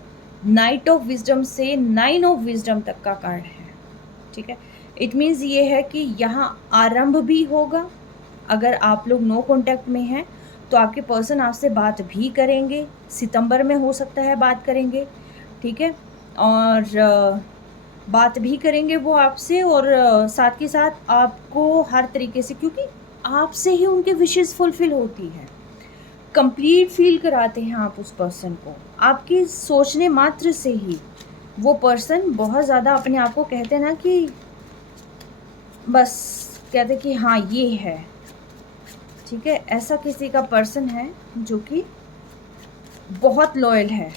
नाइट ऑफ विजडम से 9 ऑफ विजडम तक का कार्ड है, ठीक है। इट मीन्स ये है कि यहाँ आरंभ भी होगा। अगर आप लोग नो कांटेक्ट में हैं तो आपके पर्सन आपसे बात भी करेंगे, सितंबर में हो सकता है बात करेंगे, ठीक है। और बात भी करेंगे वो आपसे, और साथ के साथ आपको हर तरीके से, क्योंकि आपसे ही उनके विशेस फुलफिल होती है, कंप्लीट फील कराते हैं आप उस पर्सन को। आपकी सोचने मात्र से ही वो पर्सन बहुत ज़्यादा अपने आप को कहते हैं ना कि बस कहते कि हाँ ये है, ठीक है। ऐसा किसी का पर्सन है जो कि बहुत लॉयल है,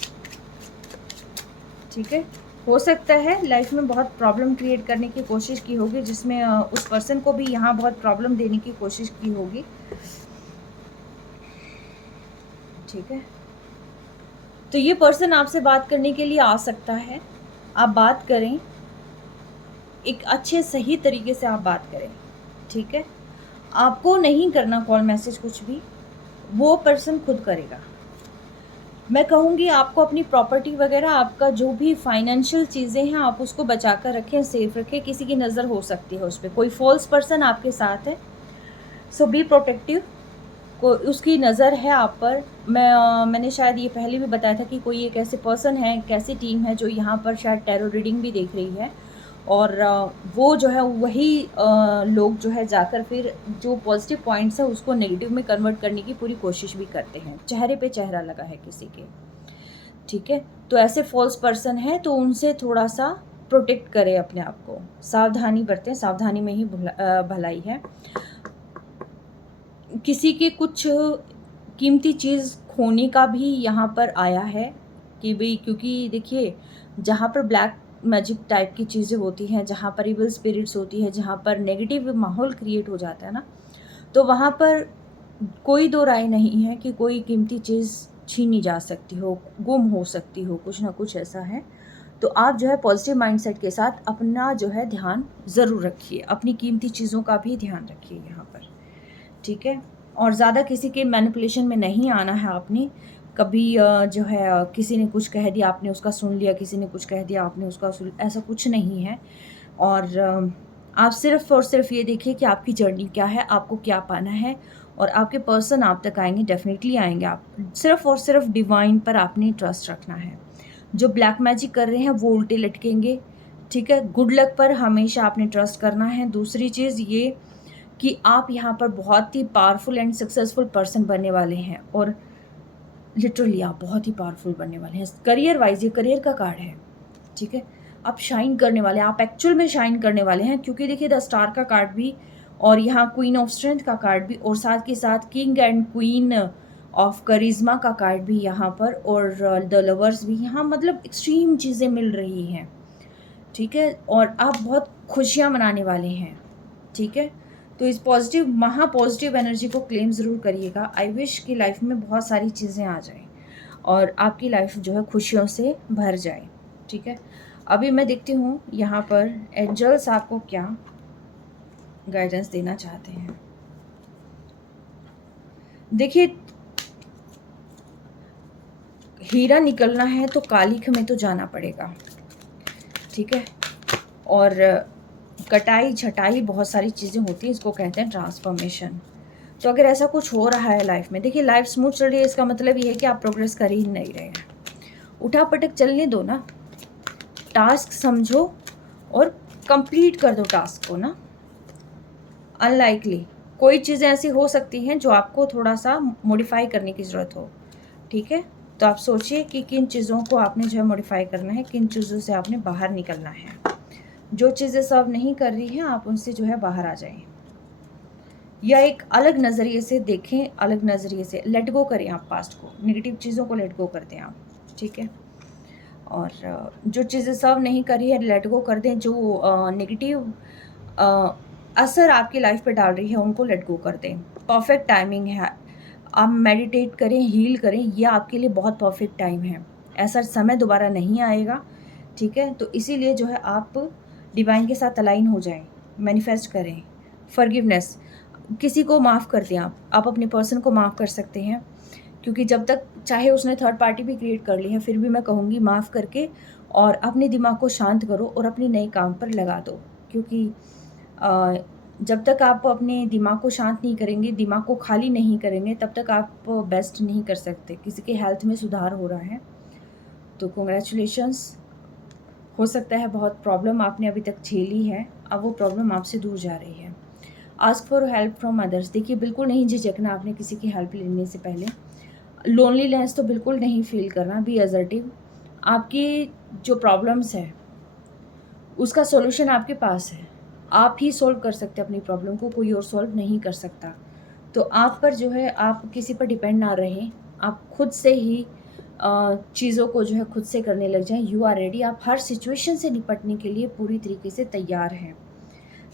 ठीक है। हो सकता है लाइफ में बहुत प्रॉब्लम क्रिएट करने की कोशिश की होगी, जिसमें उस पर्सन को भी यहाँ बहुत प्रॉब्लम देने की कोशिश की होगी, ठीक है। तो ये पर्सन आपसे बात करने के लिए आ सकता है, आप बात करें, एक अच्छे सही तरीके से आप बात करें, ठीक है। आपको नहीं करना कॉल मैसेज कुछ भी, वो पर्सन खुद करेगा। मैं कहूँगी आपको अपनी प्रॉपर्टी वगैरह, आपका जो भी फाइनेंशियल चीज़ें हैं, आप उसको बचा कर रखें, सेफ रखें। किसी की नज़र हो सकती है उस पर, कोई फॉल्स पर्सन आपके साथ है, सो बी प्रोटेक्टिव। को उसकी नज़र है आप पर। मैंने शायद ये पहले भी बताया था कि कोई एक ऐसे पर्सन है, एक ऐसी टीम है जो यहाँ पर शायद टैरो रीडिंग भी देख रही है, और वो जो है वही लोग जो है जाकर फिर जो पॉजिटिव पॉइंट्स है उसको नेगेटिव में कन्वर्ट करने की पूरी कोशिश भी करते हैं। चेहरे पे चेहरा लगा है किसी के, ठीक है। तो ऐसे फॉल्स पर्सन है, तो उनसे थोड़ा सा प्रोटेक्ट करें अपने आप को, सावधानी बरतें, सावधानी में ही भलाई है। किसी के कुछ कीमती चीज़ खोने का भी यहाँ पर आया है कि भाई, क्योंकि देखिए जहाँ पर ब्लैक मैजिक टाइप की चीज़ें होती हैं, जहाँ पर इविल स्पिरिट्स होती है, जहाँ पर नेगेटिव माहौल क्रिएट हो जाता है ना, तो वहाँ पर कोई दो राय नहीं है कि कोई कीमती चीज़ छीनी जा सकती हो, गुम हो सकती हो, कुछ ना कुछ ऐसा है। तो आप जो है पॉजिटिव माइंडसेट के साथ अपना जो है ध्यान ज़रूर रखिए, अपनी कीमती चीज़ों का भी ध्यान रखिए यहाँ पर, ठीक है। और ज़्यादा किसी के मैनिपुलेशन में नहीं आना है आपने। कभी जो है किसी ने कुछ कह दिया आपने उसका सुन लिया, किसी ने कुछ कह दिया आपने उसका सुन, ऐसा कुछ नहीं है। और आप सिर्फ़ और सिर्फ ये देखिए कि आपकी जर्नी क्या है, आपको क्या पाना है, और आपके पर्सन आप तक आएंगे, डेफिनेटली आएंगे। आप सिर्फ़ और सिर्फ डिवाइन पर आपने ट्रस्ट रखना है। जो ब्लैक मैजिक कर रहे हैं वो उल्टे लटकेंगे, ठीक है। गुड लक पर हमेशा आपने ट्रस्ट करना है। दूसरी चीज़ ये कि आप यहाँ पर बहुत ही पावरफुल एंड सक्सेसफुल पर्सन बनने वाले हैं, और लिटरली आप बहुत ही पावरफुल बनने वाले हैं। करियर वाइज ये करियर का कार्ड है, ठीक है। आप शाइन करने वाले हैं, आप एक्चुअल में शाइन करने वाले हैं, क्योंकि देखिए द स्टार का कार्ड भी, और यहाँ क्वीन ऑफ स्ट्रेंथ का कार्ड भी, और साथ के साथ किंग एंड क्वीन ऑफ करिश्मा का कार्ड भी यहाँ पर, और द लवर्स भी यहाँ, मतलब एक्सट्रीम चीज़ें मिल रही हैं, ठीक है, और आप बहुत खुशियाँ मनाने वाले हैं। ठीक है, तो इस पॉजिटिव महा पॉजिटिव एनर्जी को क्लेम ज़रूर करिएगा। आई विश कि लाइफ में बहुत सारी चीज़ें आ जाएं और आपकी लाइफ जो है खुशियों से भर जाए। ठीक है, अभी मैं देखती हूँ यहाँ पर एंजल्स आपको क्या गाइडेंस देना चाहते हैं। देखिए, हीरा निकलना है तो कालिख में तो जाना पड़ेगा। ठीक है, और कटाई छटाई बहुत सारी चीज़ें होती हैं, इसको कहते हैं ट्रांसफॉर्मेशन। तो अगर ऐसा कुछ हो रहा है लाइफ में, देखिए लाइफ स्मूथ चल रही है, इसका मतलब ये है कि आप प्रोग्रेस कर ही नहीं रहे हैं। उठा पटक चलने दो ना, टास्क समझो और कंप्लीट कर दो टास्क को ना। अनलाइकली कोई चीज़ें ऐसी हो सकती हैं जो आपको थोड़ा सा मॉडिफाई करने की ज़रूरत हो। ठीक है, तो आप सोचिए कि किन चीज़ों को आपने जो है मॉडिफाई करना है, किन चीज़ों से आपने बाहर निकलना है। जो चीज़ें सर्व नहीं कर रही हैं आप उनसे जो है बाहर आ जाएं, या एक अलग नज़रिए से देखें, अलग नज़रिए से लेट गो करें आप पास्ट को, नेगेटिव चीज़ों को लेट गो कर दें आप। ठीक है, और जो चीज़ें सर्व नहीं कर रही है लेट गो कर दें, जो नेगेटिव असर आपकी लाइफ पे डाल रही है उनको लेट गो कर दें। परफेक्ट टाइमिंग है, आप मेडिटेट करें, हील करें, ये आपके लिए बहुत परफेक्ट टाइम है। ऐसा समय दोबारा नहीं आएगा। ठीक है, तो इसीलिए जो है आप डिवाइन के साथ अलाइन हो जाएं, मैनिफेस्ट करें। फॉरगिवनेस, किसी को माफ़ कर दें आप अपने पर्सन को माफ़ कर सकते हैं, क्योंकि जब तक चाहे उसने थर्ड पार्टी भी क्रिएट कर ली है फिर भी मैं कहूँगी माफ़ करके और अपने दिमाग को शांत करो और अपने नए काम पर लगा दो। क्योंकि जब तक आप अपने दिमाग को शांत नहीं करेंगे, दिमाग को खाली नहीं करेंगे, तब तक आप बेस्ट नहीं कर सकते। किसी के हेल्थ में सुधार हो रहा है तो कांग्रेचुलेशंस। हो सकता है बहुत प्रॉब्लम आपने अभी तक झेली है, अब वो प्रॉब्लम आपसे दूर जा रही है। Ask for help from others, देखिए बिल्कुल नहीं झिझकना आपने किसी की हेल्प लेने से पहले। लोनलीनेस तो बिल्कुल नहीं फील करना, बी असर्टिव। आपकी जो प्रॉब्लम्स है उसका सॉल्यूशन आपके पास है, आप ही सॉल्व कर सकते हैं अपनी प्रॉब्लम को, कोई और सॉल्व नहीं कर सकता। तो आप पर जो है, आप किसी पर डिपेंड ना रहें, आप खुद से ही चीज़ों को जो है खुद से करने लग जाएं। यू आर रेडी, आप हर सिचुएशन से निपटने के लिए पूरी तरीके से तैयार हैं।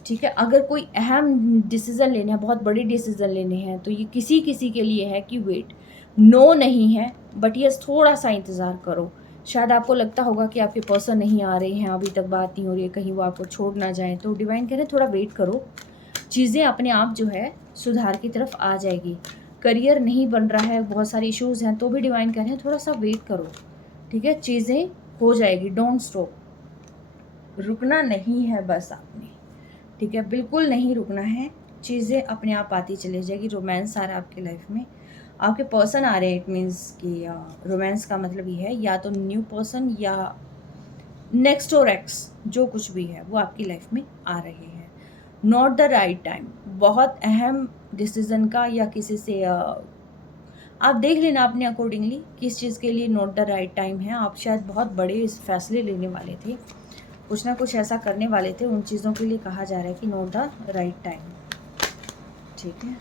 ठीक है, अगर कोई अहम डिसीज़न लेना है, बहुत बड़े डिसीज़न लेने हैं, तो ये किसी किसी के लिए है कि वेट, नो नहीं है बट यस थोड़ा सा इंतज़ार करो। शायद आपको लगता होगा कि आपके पर्सन नहीं आ रहे हैं, अभी तक बात नहीं हो रही है, कहीं वो आपको छोड़ ना जाए, तो डिवाइन कह रहे हैं थोड़ा वेट करो, चीज़ें अपने आप जो है सुधार की तरफ आ जाएगी। करियर नहीं बन रहा है, बहुत सारे इश्यूज़ हैं, तो भी डिवाइन कह रहे हैं थोड़ा सा वेट करो। ठीक है, चीज़ें हो जाएगी, डोंट स्टॉप, रुकना नहीं है बस आपने। ठीक है, बिल्कुल नहीं रुकना है, चीज़ें अपने आप आती चली जाएगी। रोमांस आ रहा है आपकी लाइफ में, आपके पर्सन आ रहे हैं, इट मीन्स कि रोमांस का मतलब ये है या तो न्यू पर्सन या नेक्स्ट और एक्स, जो कुछ भी है वो आपकी लाइफ में आ रहे हैं। नॉट द राइट टाइम, बहुत अहम डिसीज़न का या किसी से आप देख लेना अपने अकॉर्डिंगली किस चीज़ के लिए नॉट द राइट टाइम है। आप शायद बहुत बड़े फैसले लेने वाले थे, कुछ ना कुछ ऐसा करने वाले थे, उन चीज़ों के लिए कहा जा रहा है कि नॉट द राइट टाइम। ठीक है,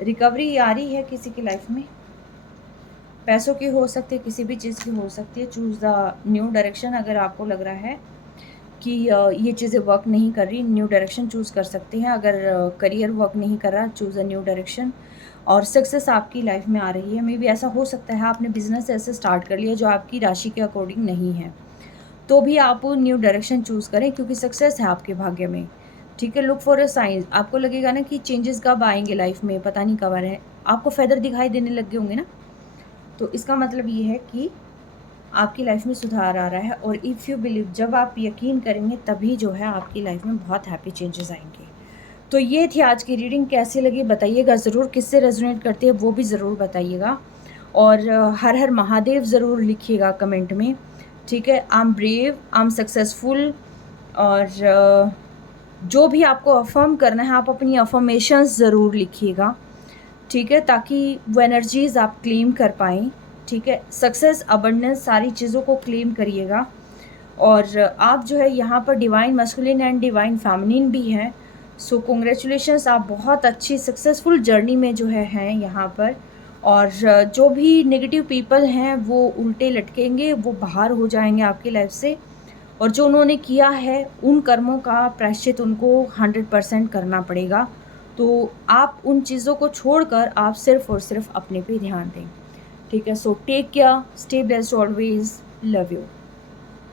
रिकवरी आ रही है किसी की लाइफ में, पैसों की हो सकती है, किसी भी चीज़ की हो सकती है। चूज़ द न्यू डायरेक्शन, अगर आपको लग रहा है कि ये चीज़ें वर्क नहीं कर रही, न्यू डायरेक्शन चूज़ कर सकते हैं। अगर करियर वर्क नहीं कर रहा, चूज़ अ न्यू डायरेक्शन। और सक्सेस आपकी लाइफ में आ रही है। मे बी ऐसा हो सकता है आपने बिजनेस ऐसे स्टार्ट कर लिया जो आपकी राशि के अकॉर्डिंग नहीं है, तो भी आप न्यू डायरेक्शन चूज़ करें क्योंकि सक्सेस है आपके भाग्य में। ठीक है, लुक फॉर अ साइंस, आपको लगेगा ना कि चेंजेस कब आएंगे लाइफ में, पता नहीं कब आ रहे हैं, आपको फेदर दिखाई देने लग गए होंगे ना, तो इसका मतलब ये है कि आपकी लाइफ में सुधार आ रहा है। और इफ़ यू बिलीव, जब आप यकीन करेंगे तभी जो है आपकी लाइफ में बहुत हैप्पी चेंजेस आएंगे। तो ये थी आज की रीडिंग, कैसी लगी बताइएगा ज़रूर, किससे रेजोनेट करती है वो भी ज़रूर बताइएगा, और हर हर महादेव ज़रूर लिखिएगा कमेंट में। ठीक है, I am brave, I am successful, और जो भी आपको अफर्म करना है आप अपनी अफर्मेशंस ज़रूर लिखिएगा। ठीक है, ताकि वो एनर्जीज़ आप क्लेम कर पाएँ। ठीक है, सक्सेस, अबंडेंस, सारी चीज़ों को क्लेम करिएगा। और आप जो है यहाँ पर divine masculine and divine feminine भी हैं। सो कॉन्ग्रेचुलेशंस, आप बहुत अच्छी सक्सेसफुल जर्नी में जो है हैं यहाँ पर। और जो भी नेगेटिव पीपल हैं वो उल्टे लटकेंगे, वो बाहर हो जाएंगे आपकी लाइफ से। और जो उन्होंने किया है उन कर्मों का प्रायश्चित उनको 100% करना पड़ेगा। तो आप उन चीज़ों को छोड़कर आप सिर्फ़ और सिर्फ़ अपने पे ध्यान दें, ठीक है? So take care, stay blessed always, love you.